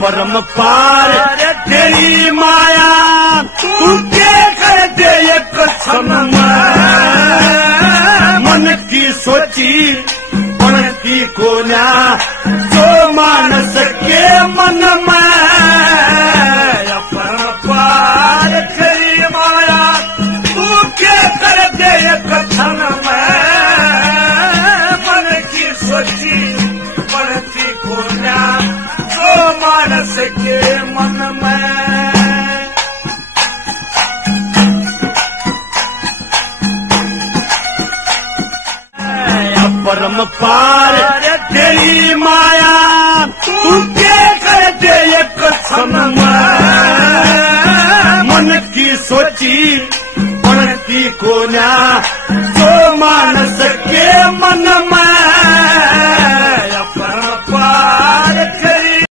परम पार तेरी माया तू के कर दे एक क्षण मन की सोची बनती कोन्या जो मानस के मन में परम पार तेरी माया तू के कर दे एक क्षण मन की सोची बनती कोन्या जो मानस के मन में परम पार तेरी माया तू के कर दे एक क्षण मन की सोची बनती कोन्या जो मानस के मन में